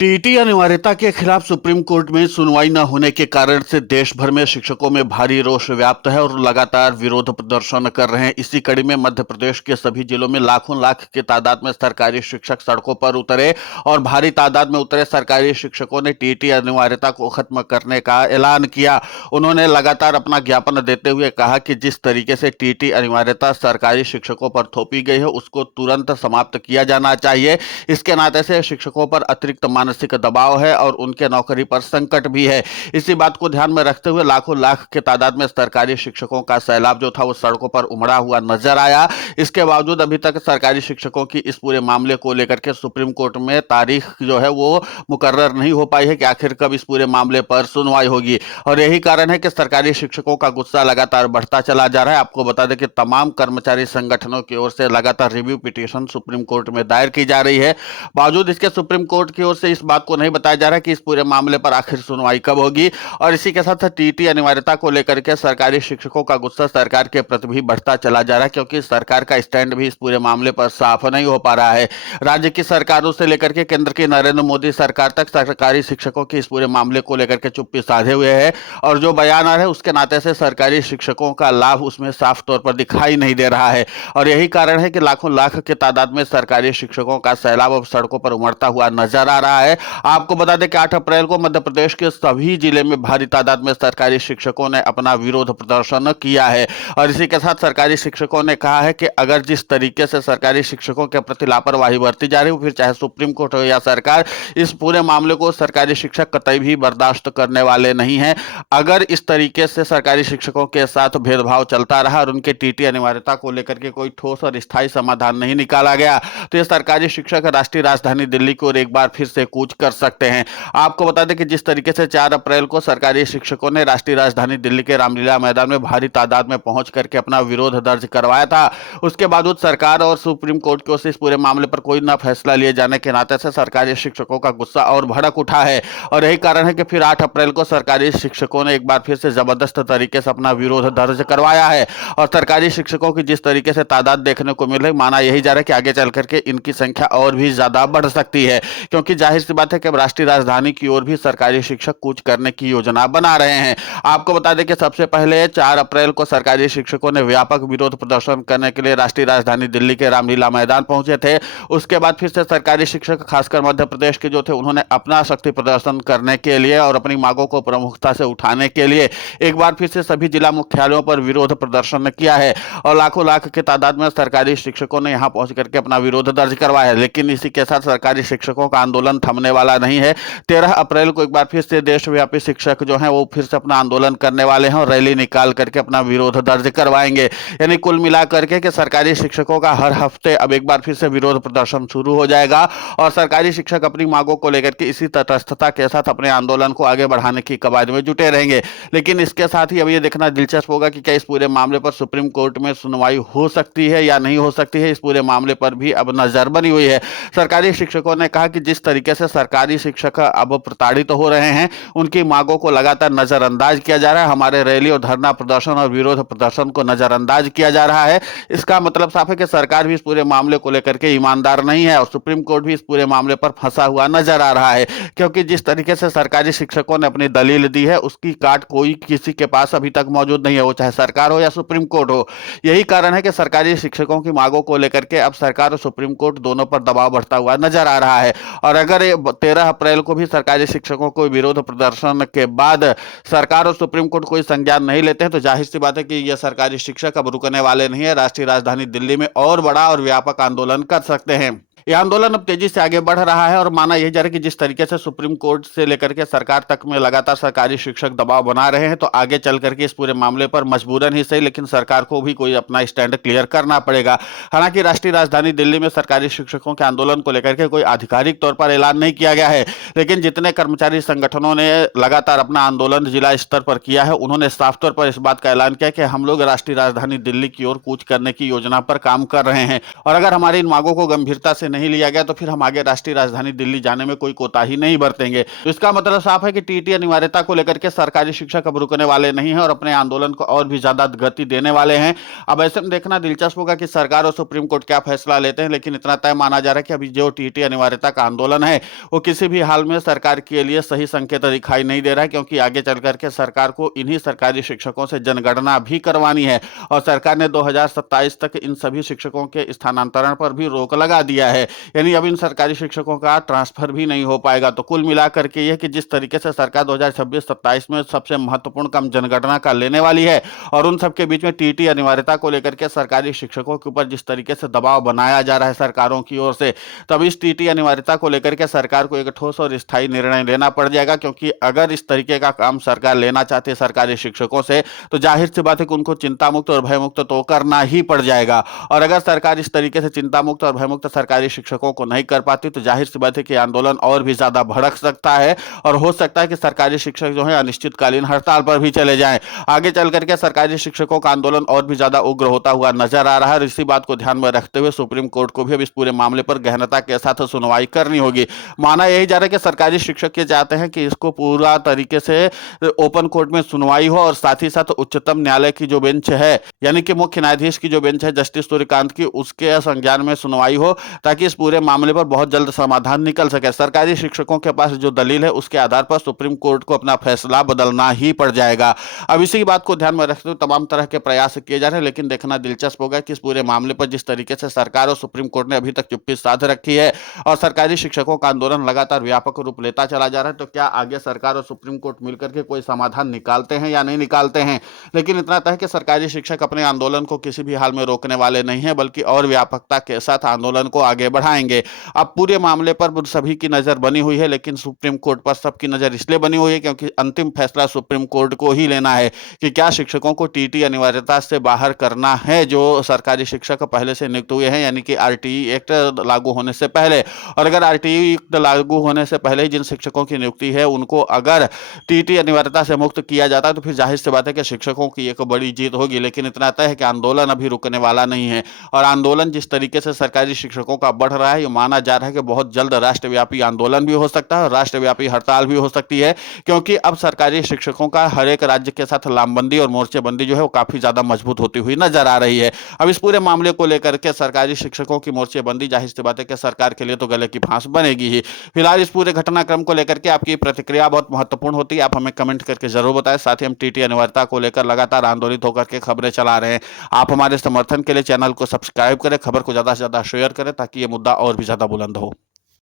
TET अनिवार्यता के खिलाफ सुप्रीम कोर्ट में सुनवाई न होने के कारण से देश भर में शिक्षकों में भारी रोष व्याप्त है और लगातार विरोध प्रदर्शन कर रहे हैं। इसी कड़ी में मध्य प्रदेश के सभी जिलों में लाखों लाख की तादाद में सरकारी शिक्षक सड़कों पर उतरे और भारी तादाद में उतरे सरकारी शिक्षकों ने टीईटी अनिवार्यता को खत्म करने का ऐलान किया। उन्होंने लगातार अपना ज्ञापन देते हुए कहा कि जिस तरीके से टीईटी अनिवार्यता सरकारी शिक्षकों पर थोपी गई है उसको तुरंत समाप्त किया जाना चाहिए। इसके नाते से शिक्षकों पर अतिरिक्त मानसिक दबाव है और उनके नौकरी पर संकट भी है। इसी बात को ध्यान में रखते हुए लाखों लाख के तादाद में सरकारी शिक्षकों का सैलाब जो था वो सड़कों पर उमड़ा हुआ नजर आया। इसके बावजूद अभी तक सरकारी शिक्षकों की इस पूरे मामले को लेकर के सुप्रीम कोर्ट में तारीख जो है वो मुकर्रर नहीं हो पाई है कि आखिर कब इस पूरे मामले पर सुनवाई होगी। और यही कारण है कि सरकारी शिक्षकों का गुस्सा लगातार बढ़ता चला जा रहा है। आपको बता दें कि तमाम कर्मचारी संगठनों की ओर से लगातार रिव्यू पिटीशन सुप्रीम कोर्ट में दायर की जा रही है। बावजूद इसके सुप्रीम कोर्ट की ओर से इस बात को नहीं बताया जा रहा कि इस पूरे मामले पर आखिर सुनवाई कब होगी। और इसी के साथ टीईटी अनिवार्यता को लेकर के सरकारी शिक्षकों का गुस्सा सरकार के प्रति भी बढ़ता चला जा रहा है, क्योंकि सरकार का स्टैंड भी इस पूरे मामले पर साफ नहीं हो पा रहा है। राज्य की सरकारों से लेकर के केंद्र की नरेंद्र मोदी सरकार तक सरकारी शिक्षकों के इस पूरे मामले को लेकर के चुप्पी साधे हुए है और जो बयान आ रहे हैं उसके नाते से सरकारी शिक्षकों का लाभ उसमें साफ तौर पर दिखाई नहीं दे रहा है। और यही कारण है कि लाखों लाख की तादाद में सरकारी शिक्षकों का सैलाब अब सड़कों पर उमड़ता हुआ नजर आ रहा है। आपको बता दें कि 8 अप्रैल को मध्य प्रदेश के सभी जिले में भारी तादाद में सरकारी शिक्षकों ने अपना विरोध प्रदर्शन किया है। और इसी के साथ सरकारी शिक्षकों ने कहा है कि अगर जिस तरीके से सरकारी शिक्षकों के प्रति लापरवाही बरती जा रही है, फिर चाहे सुप्रीम कोर्ट हो या सरकार, इस पूरे मामले को सरकारी शिक्षक कतई भी बर्दाश्त करने वाले नहीं है। अगर इस तरीके से सरकारी शिक्षकों के साथ भेदभाव चलता रहा और उनके टीटी अनिवार्यता को लेकर के कोई ठोस और स्थायी समाधान नहीं निकाला गया तो ये सरकारी शिक्षक राष्ट्रीय राजधानी दिल्ली की ओर एक बार फिर से कूच कर सकते हैं। आपको बता दें कि जिस तरीके से 4 अप्रैल को सरकारी शिक्षकों ने राष्ट्रीय राजधानी दिल्ली के रामलीला मैदान में भारी तादाद में पहुंच करके अपना विरोध दर्ज करवाया था, उसके बावजूद सरकार और सुप्रीम कोर्ट की ओर से इस पूरे मामले पर कोई ना फैसला लिए जाने के नाते से सरकारी शिक्षकों का गुस्सा और भड़क उठा है। और यही कारण है कि फिर 8 अप्रैल को सरकारी शिक्षकों ने एक बार फिर से जबरदस्त तरीके से अपना विरोध दर्ज करवाया है। और सरकारी शिक्षकों की जिस तरीके से तादाद देखने को मिल रही, माना यही जा रहा है कि आगे चल करके इनकी संख्या और भी ज्यादा बढ़ सकती है, क्योंकि जाहिर सी बात है कि राष्ट्रीय राजधानी की ओर भी सरकारी शिक्षक कूच करने की योजना बना रहे हैं। आपको बता दें कि सबसे पहले 4 अप्रैल को सरकारी शिक्षकों ने व्यापक विरोध प्रदर्शन करने के लिए राष्ट्रीय राजधानी दिल्ली के रामलीला मैदान पहुंचे थे। उसके बाद फिर से सरकारी शिक्षक खासकर मध्य प्रदेश के जो थे उन्होंने अपना शक्ति प्रदर्शन करने के लिए और अपनी मांगों को प्रमुखता से उठाने के लिए एक बार फिर से सभी जिला मुख्यालयों पर विरोध प्रदर्शन किया है और लाखों लाख की तादाद में सरकारी शिक्षकों ने यहां पहुंच करके अपना विरोध दर्ज करवाया है। लेकिन इसी के साथ सरकारी शिक्षकों का आंदोलन थमने वाला नहीं है। 13 अप्रैल को एक बार फिर से देशव्यापी शिक्षक जो हैं वो फिर से अपना आंदोलन करने वाले हैं और रैली निकाल करके अपना विरोध दर्ज करवाएंगे। यानी कुल मिलाकर के सरकारी शिक्षकों का हर हफ्ते अब एक बार फिर से विरोध प्रदर्शन शुरू हो जाएगा और सरकारी शिक्षक अपनी मांगों को लेकर के इसी तटस्थता के साथ अपने आंदोलन को आगे बढ़ाने की कवायद में जुटे रहेंगे। लेकिन इसके साथ ही अब ये देखना दिलचस्प होगा कि क्या इस पूरे मामले पर सुप्रीम कोर्ट में सुनवाई हो सकती है या नहीं हो सकती है। इस पूरे मामले पर भी अब नजर बनी हुई है। सरकारी शिक्षकों ने कहा कि जिस तरीके से सरकारी शिक्षक अब प्रताड़ित हो रहे हैं, उनकी मांगों को लगातार नजरअंदाज किया जा रहा है, हमारे रैली और धरना प्रदर्शन और विरोध प्रदर्शन को नजरअंदाज किया जा रहा है। इसका मतलब साफ है कि सरकार भी इस पूरे मामले को लेकर के ईमानदार नहीं है और सुप्रीम कोर्ट भी इस पूरे मामले पर फंसा हुआ नजर आ रहा है, क्योंकि जिस तरीके से सरकारी शिक्षकों ने अपनी दलील दी है उसकी काट कोई किसी के पास अभी तक मौजूद नहीं है, वो चाहे सरकार हो या सुप्रीम कोर्ट हो। यही कारण है कि सरकारी शिक्षकों की मांगों को लेकर के अब सरकार और सुप्रीम कोर्ट दोनों पर दबाव बढ़ता हुआ नजर आ रहा है। और अगर 13 अप्रैल को भी सरकारी शिक्षकों को विरोध प्रदर्शन के बाद सरकार और सुप्रीम कोर्ट कोई संज्ञान नहीं लेते हैं तो जाहिर सी बात है कि यह सरकारी शिक्षक अब रुकने वाले नहीं है। राष्ट्रीय राजधानी दिल्ली में और बड़ा और व्यापक आंदोलन कर सकते हैं। यह आंदोलन अब तेजी से आगे बढ़ रहा है और माना यही जा रहा है कि जिस तरीके से सुप्रीम कोर्ट से लेकर के सरकार तक में लगातार सरकारी शिक्षक दबाव बना रहे हैं तो आगे चल करके इस पूरे मामले पर मजबूरन ही सही लेकिन सरकार को भी कोई अपना स्टैंड क्लियर करना पड़ेगा। हालांकि राष्ट्रीय राजधानी दिल्ली में सरकारी शिक्षकों के आंदोलन को लेकर के कोई आधिकारिक तौर पर ऐलान नहीं किया गया है, लेकिन जितने कर्मचारी संगठनों ने लगातार अपना आंदोलन जिला स्तर पर किया है उन्होंने साफ तौर पर इस बात का ऐलान किया कि हम लोग राष्ट्रीय राजधानी दिल्ली की ओर कूच करने की योजना पर काम कर रहे हैं और अगर हमारी इन मांगों को गंभीरता से नहीं लिया गया तो फिर हम आगे राष्ट्रीय राजधानी दिल्ली जाने में कोई कोताही नहीं बरतेंगे। तो इसका मतलब साफ है कि टीटी अनिवार्यता को लेकर के सरकारी शिक्षक अब रुकने वाले नहीं हैं और अपने आंदोलन को और भी ज्यादा गति देने वाले हैं। अब ऐसे में देखना दिलचस्प होगा कि सरकार और सुप्रीम कोर्ट क्या फैसला लेते हैं, लेकिन इतना तय माना जा रहा है कि अभी जो टीटी अनिवार्यता का आंदोलन है वो किसी भी हाल में सरकार के लिए सही संकेत दिखाई नहीं दे रहा है, क्योंकि आगे चल करके सरकार को इन्हीं सरकारी शिक्षकों से जनगणना भी करवानी है और सरकार ने 2027 तक इन सभी शिक्षकों के स्थानांतरण पर भी रोक लगा दिया है। यानी अब इन सरकारी शिक्षकों का ट्रांसफर भी नहीं हो पाएगा। तो कुल मिलाकर के ये कि जिस तरीके से सरकार 2026-27 में सबसे महत्वपूर्ण काम जनगणना का लेने वाली है और उन सबके बीच में टीटी अनिवार्यता को लेकर के सरकारी शिक्षकों के ऊपर जिस तरीके से दबाव बनाया जा रहा है सरकारों की ओर से, तब इस टीटी अनिवार्यता को लेकर के सरकार को एक ठोस और स्थायी निर्णय लेना पड़ जाएगा। क्योंकि अगर इस तरीके का काम सरकार लेना चाहती है सरकारी शिक्षकों से, तो जाहिर सी बात है कि उनको चिंता मुक्त और भयमुक्त तो करना ही पड़ जाएगा। और अगर सरकार इस तरीके से चिंता मुक्त और भयमुक्त सरकारी शिक्षकों को नहीं कर पाती, तो जाहिर सी बात है कि आंदोलन और भी ज्यादा भड़क सकता है और हो सकता है कि सरकारी शिक्षक जो है अनिश्चितकालीन हड़ताल पर भी चले जाएं। आगे चल करके सरकारी शिक्षकों का आंदोलन और भी ज्यादा उग्र होता हुआ नजर आ रहा है। इसी बात को ध्यान में रखते हुए सुप्रीम कोर्ट को भी अब इस पूरे मामले पर गहनता के साथ सुनवाई करनी होगी। माना यही जा रहा है कि सरकारी शिक्षक ये चाहते हैं कि इसको पूरा तरीके से ओपन कोर्ट में सुनवाई हो और साथ ही साथ उच्चतम न्यायालय की जो बेंच है, यानी कि मुख्य न्यायाधीश की जो बेंच है जस्टिस सूर्यकांत की, उसके संज्ञान में सुनवाई हो, ताकि इस पूरे मामले पर बहुत जल्द समाधान निकल सके। सरकारी शिक्षकों के पास जो दलील है उसके आधार पर सुप्रीम कोर्ट को अपना फैसला बदलना ही पड़ जाएगा। अब इसी बात को ध्यान में रखते हुए तमाम तरह के प्रयास किए जा रहे हैं, लेकिन देखना दिलचस्प होगा कि इस पूरे मामले पर जिस तरीके से सरकार और सुप्रीम कोर्ट ने अभी तक चुप्पी साध रखी है और सरकारी शिक्षकों का आंदोलन लगातार व्यापक रूप लेता चला जा रहा है, तो क्या आगे सरकार और सुप्रीम कोर्ट मिलकर के कोई समाधान निकालते हैं या नहीं निकालते हैं। लेकिन इतना तय है कि सरकारी शिक्षक अपने आंदोलन को किसी भी हाल में रोकने वाले नहीं है, बल्कि और व्यापकता के साथ आंदोलन को आगे बढ़ाएंगे। अब पूरे मामले पर सभी की नजर बनी हुई है, लेकिन सुप्रीम कोर्ट पर सबकी नजर इसलिए बनी हुई है क्योंकि अंतिम फैसला सुप्रीम कोर्ट को ही लेना है कि क्या शिक्षकों को टीटी अनिवार्यता से बाहर करना है, जो सरकारी शिक्षक पहले से नियुक्त हुए हैं, यानी कि आरटीई एक्ट लागू होने से पहले। और अगर आरटीई एक्ट लागू होने से पहले जिन शिक्षकों की नियुक्ति है उनको अगर टीटी अनिवार्यता से मुक्त किया जाता है, तो फिर जाहिर सी बात है कि शिक्षकों की एक बड़ी जीत होगी। लेकिन इतना तय है कि आंदोलन अभी रुकने वाला नहीं है और आंदोलन जिस तरीके से सरकारी शिक्षकों का बढ़ रहा है, ये माना जा रहा है कि बहुत जल्द राष्ट्रव्यापी आंदोलन भी हो सकता है और राष्ट्रव्यापी हड़ताल भी हो सकती है, क्योंकि अब सरकारी शिक्षकों का हर एक राज्य के साथ लामबंदी और मोर्चेबंदी जो है वो काफी ज्यादा मजबूत होती हुई नजर आ रही है। अब इस पूरे मामले को लेकर के सरकारी शिक्षकों की मोर्चेबंदी जाहिर सी बात है कि सरकार के लिए तो गले की फांस बनेगी ही। फिलहाल इस पूरे घटनाक्रम को लेकर के आपकी प्रतिक्रिया बहुत महत्वपूर्ण होती है, आप हमें कमेंट करके जरूर बताएं। साथ ही हम टीटी अनिवार्यता को लेकर लगातार आंदोलित होकर के खबरें चला रहे हैं। आप हमारे समर्थन के लिए चैनल को सब्सक्राइब करें, खबर को ज्यादा से ज्यादा शेयर करें ताकि ये मुद्दा और भी ज्यादा बुलंद हो।